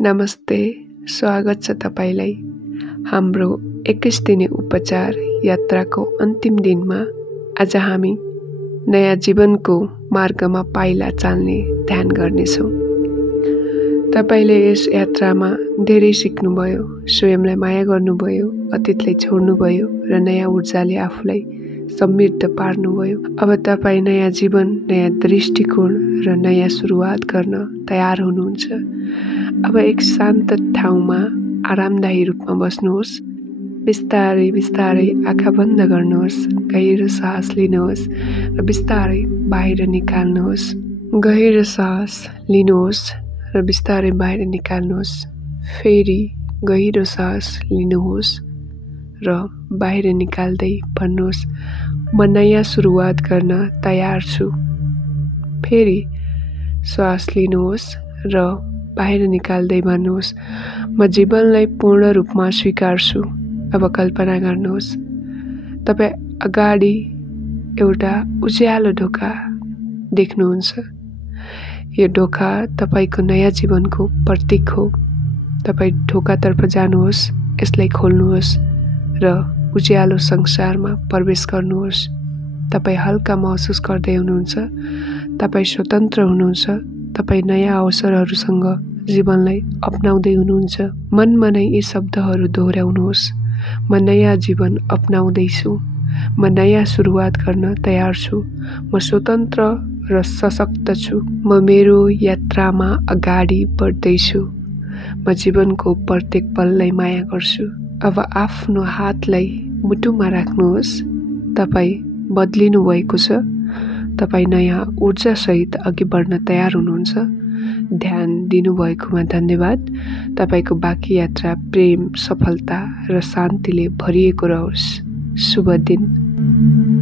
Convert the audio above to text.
नमस्ते, स्वागत छ तपाईलाई हाम्रो 21 दिने उपचार यात्राको अन्तिम दिनमा। आज हामी नयाँ जीवनको मार्गमा पाइला चाल्ने ध्यान गर्नेछौँ। तपाईले यस यात्रामा धेरै सिक्नुभयो, स्वयंलाई माया गर्नुभयो, अतीतलाई छोड्नुभयो र नयाँ ऊर्जाले आफूलाई समृद्ध पार्नुभयो। अब तपाईँ नयाँ जीवन, नयाँ दृष्टिकोण र नयाँ सुरुवात गर्न तयार हुनुहुन्छ। अब एक शान्त ठाउँमा आरामदायी रूपमा बस्नुहोस्। बिस्तारै बिस्तारै आँखा बन्द गर्नुहोस्। गहिरो सास लिनुहोस् र बिस्तारै बाहिर निकाल्नुहोस्। गहिरो सास लिनुहोस् र बिस्तारै बाहिर निकाल्नुहोस्। फेरि गहिरो सास लिनुहोस् र बाहिर निकाल्दै भन्नुहोस्, म नयाँ सुरुवात गर्न तयार छु। फेरि श्वास लिनुहोस् र बाहिर निकाल्दै भन्नुहोस्, म जीवनलाई पूर्ण रूपमा स्वीकार्छु। अब कल्पना गर्नुहोस्, तपाईँ अगाडि एउटा उज्यालो ढोका देख्नुहुन्छ। यो ढोका तपाईको नयाँ जीवनको प्रतीक हो। तपाईँ ढोकातर्फ जानुहोस्, यसलाई खोल्नुहोस् र उज्यालो संसारमा प्रवेश गर्नुहोस्। तपाईँ हल्का महसुस गर्दै हुनुहुन्छ। तपाईँ स्वतन्त्र हुनुहुन्छ। तपाईँ नयाँ अवसरहरूसँग जीवनलाई अपनाउँदै हुनुहुन्छ। मनमा नै यी शब्दहरू दोहोऱ्याउनुहोस्, म नयाँ जीवन अपनाउँदैछु। म नयाँ सुरुवात गर्न तयार छु। म स्वतन्त्र र सशक्त छु। म मेरो यात्रामा अगाडि बढ्दैछु। म जीवनको प्रत्येक पललाई माया गर्छु। अब आफ्नो हातलाई मुटुमा राख्नुहोस्। तपाईँ बदलिनु भएको छ। तपाईँ नयाँ ऊर्जासहित अघि बढ्न तयार हुनुहुन्छ। ध्यान दिनुभएकोमा धन्यवाद। तपाईको बाँकी यात्रा प्रेम, सफलता र शान्तिले भरिएको रहोस्। शुभ दिन।